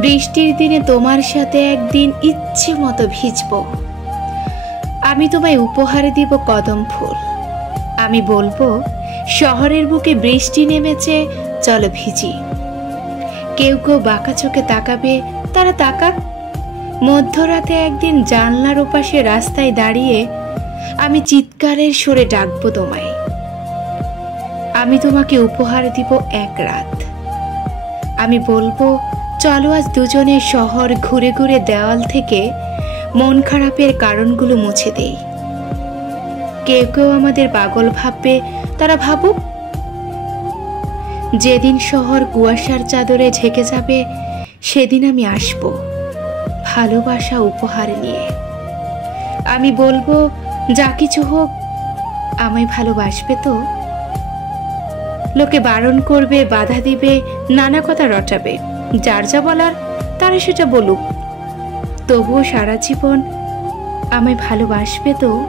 বৃষ্টির দিনে তোমার সাথে একদিন ইচ্ছে মতো ভিজব। আমি তোমায় উপহার দিব কদম ফুল। আমি বলবো, শহরের বুকে বৃষ্টি নেমেছে, চলো ভিজি। কেউ কেউ বাঁকা চোখে তাকাবে, তারা তাকাক। মধ্যরাতে একদিন জানলার ওপাশে রাস্তায় দাঁড়িয়ে আমি চিৎকারের সুরে ডাকবো তোমায়। আমি তোমাকে উপহার দিব এক রাত। আমি বলবো, চলো আজ দুজনে শহর ঘুরে ঘুরে দেওয়াল থেকে মন খারাপের কারণগুলো মুছে দেই। কেউ কেউ আমাদের পাগল ভাববে, তারা ভাবুক। যেদিন শহর কুয়াশার চাদরে ঢেকে যাবে, সেদিন আমি আসব ভালোবাসা উপহার নিয়ে। আমি বলবো, যা কিছু হোক আমায় ভালোবাসবে তো? লোকে বারণ করবে, বাধা দিবে, নানা কথা রটাবে। যার যা বলার তারা সেটা বলুক, তবুও সারা জীবন আমায় ভালোবাসবে তো?